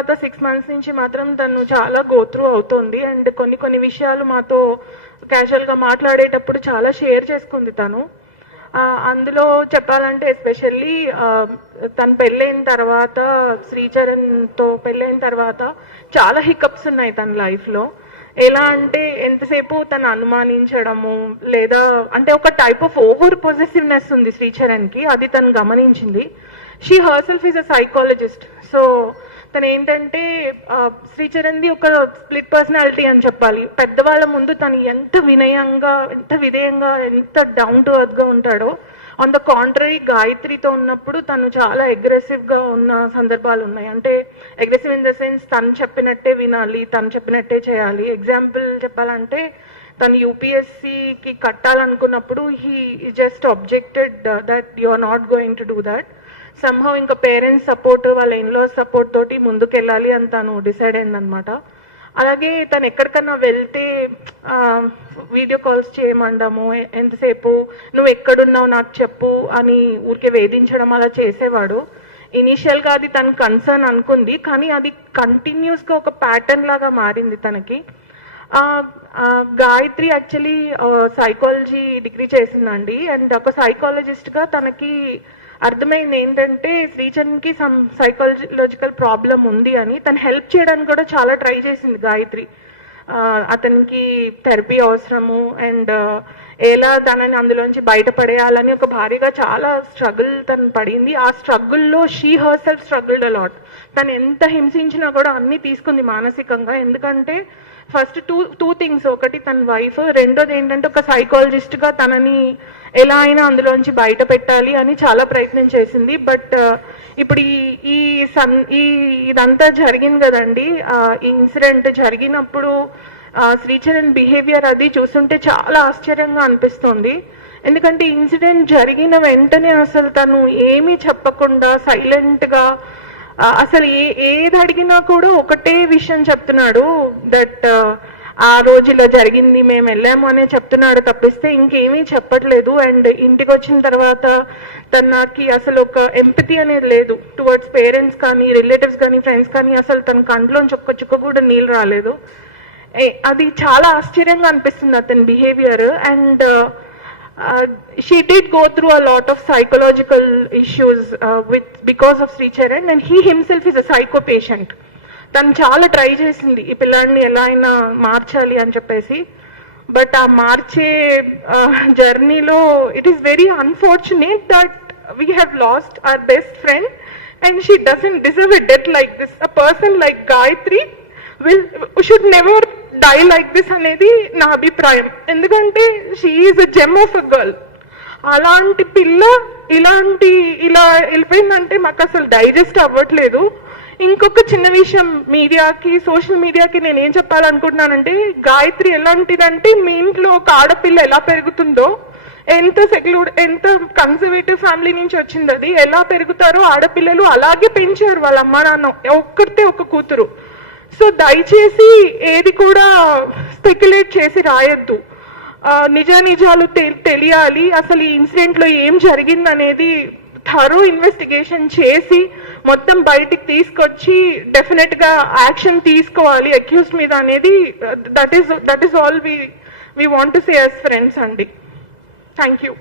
గత 6 months నుంచి మాత్రం తను చాలా గోత్రూ అవుతుంది. అండ్ కొన్ని విషయాలు మాతో క్యాజువల్గా మాట్లాడేటప్పుడు చాలా షేర్ చేసుకుంది తను. అందులో చెప్పాలంటే ఎస్పెషల్లీ తను పెళ్ళైన తర్వాత, శ్రీచరణ్తో పెళ్ళైన తర్వాత చాలా హికప్స్ ఉన్నాయి తన లైఫ్లో. ఎలా అంటే ఎంతసేపు తను అనుమానించడము, లేదా అంటే ఒక టైప్ ఆఫ్ ఓవర్ పొజెసివ్నెస్ ఉంది శ్రీచరణ్కి, అది తను గమనించింది. She herself is a psychologist. So తను ఏంటంటే శ్రీచరణ్ది ఒక స్ప్లిట్ పర్సనాలిటీ అని చెప్పాలి. పెద్దవాళ్ళ ముందు తను ఎంత వినయంగా, ఎంత విధేయంగా, ఎంత డౌన్ టు ఎర్త్గా ఉంటాడో, ఆన్ ద కాంట్రరీ గాయత్రితో ఉన్నప్పుడు తను చాలా అగ్రెసివ్గా ఉన్న సందర్భాలు ఉన్నాయి. అంటే అగ్రెసివ్ ఇన్ ద సెన్స్ తను చెప్పినట్టే వినాలి, తను చెప్పినట్టే చేయాలి. ఎగ్జాంపుల్ చెప్పాలంటే తను యూపీఎస్సీకి కట్టాలనుకున్నప్పుడు he just objected that you are not going to do that. Somehow ఇంకా పేరెంట్స్ సపోర్ట్, వాళ్ళ ఇన్లాస్ సపోర్ట్ తోటి ముందుకెళ్ళాలి అని తను డిసైడ్ అయిందనమాట. అలాగే తను ఎక్కడికన్నా వెళ్తే వీడియో కాల్స్ చేయమండము, ఎంతసేపు నువ్వు ఎక్కడున్నావు నాకు చెప్పు అని ఊరికే వేధించడం అలా చేసేవాడు. ఇనీషియల్గా అది తన కన్సర్న్ అనుకుంది, కానీ అది కంటిన్యూస్గా ఒక ప్యాటర్న్ లాగా మారింది తనకి. గాయత్రి యాక్చువల్లీ సైకాలజీ డిగ్రీ చేసిందండి. అండ్ ఒక సైకాలజిస్ట్గా తనకి అర్థమైంది ఏంటంటే శ్రీచరణ్కి సమ్ సైకాలజికల్ ప్రాబ్లం ఉంది అని. తను హెల్ప్ చేయడానికి కూడా చాలా ట్రై చేసింది గాయత్రి. అతనికి థెరపీ అవసరము అండ్ ఎలా తనని అందులోంచి బయటపడేయాలని ఒక భారీగా చాలా స్ట్రగుల్ తను పడింది. ఆ స్ట్రగుల్లో she herself struggled a lot. తను ఎంత హింసించినా కూడా అన్నీ తీసుకుంది మానసికంగా. ఎందుకంటే ఫస్ట్ టూ థింగ్స్, ఒకటి తన వైఫ్, రెండోది ఏంటంటే ఒక సైకాలజిస్ట్గా తనని ఎలా అయినా అందులోంచి బయట పెట్టాలి అని చాలా ప్రయత్నం చేసింది. బట్ ఇప్పుడు ఇదంతా జరిగింది కదండి, ఈ ఇన్సిడెంట్ జరిగినప్పుడు శ్రీచరణ్ బిహేవియర్ అది చూస్తుంటే చాలా ఆశ్చర్యంగా అనిపిస్తుంది. ఎందుకంటే ఇన్సిడెంట్ జరిగిన వెంటనే అసలు తను ఏమీ చెప్పకుండా సైలెంట్గా, అసలు ఏది అడిగినా కూడా ఒకటే విషయం చెప్తున్నాడు, దట్ ఆ రోజు ఇలా జరిగింది, మేము వెళ్ళాము అనే చెప్తున్నాడు తప్పిస్తే ఇంకేమీ చెప్పట్లేదు. అండ్ ఇంటికి వచ్చిన తర్వాత తనకి అసలు ఒక ఎంపతి అనేది లేదు టువర్డ్స్ పేరెంట్స్ కానీ, రిలేటివ్స్ కానీ, ఫ్రెండ్స్ కానీ. అసలు తన కంట్లోంచి ఒక్క చుక్క కూడా నీళ్ళు రాలేదు. అది చాలా ఆశ్చర్యంగా అనిపిస్తుంది అతని behaviour. And she did go through a lot of psychological issues because of Sricharan, and he himself is a psycho patient. తను చాలా ట్రై చేసింది ఈ పిల్లాడిని ఎలా అయినా మార్చాలి అని చెప్పేసి. బట్ ఆ మార్చే జర్నీలో it is very unfortunate that we have lost our best friend and she doesn't deserve a death like this. A person like Gayatri should never die like this అనేది నా అభిప్రాయం. ఎందుకంటే she is a gem of a girl. అలాంటి పిల్ల ఇలా వెళ్ళిపోయిందంటే మాకు అసలు digest అవ్వట్లేదు. ఇంకొక చిన్న విషయం, మీడియాకి, సోషల్ మీడియాకి నేను ఏం చెప్పాలనుకుంటున్నానంటే, గాయత్రి ఎలాంటిదంటే మీ ఇంట్లో ఒక ఆడపిల్ల ఎలా పెరుగుతుందో, ఎంత కన్సర్వేటివ్ ఫ్యామిలీ నుంచి వచ్చింది అది, ఎలా పెరుగుతారో ఆడపిల్లలు అలాగే పెంచారు వాళ్ళ అమ్మ నాన్న, ఒక్కరితే ఒక కూతురు. సో దయచేసి ఏది కూడా స్పెక్యులేట్ చేసి రాయొద్దు. నిజాలు తెలియాలి. అసలు ఈ ఇన్సిడెంట్లో ఏం జరిగిందనేది థరో ఇన్వెస్టిగేషన్ చేసి మొత్తం బయటికి తీసుకొచ్చి డెఫినెట్గా యాక్షన్ తీసుకోవాలి అక్యూజ్డ్ మీద అనేది. That is all we want to say as friends అండి. Thank you.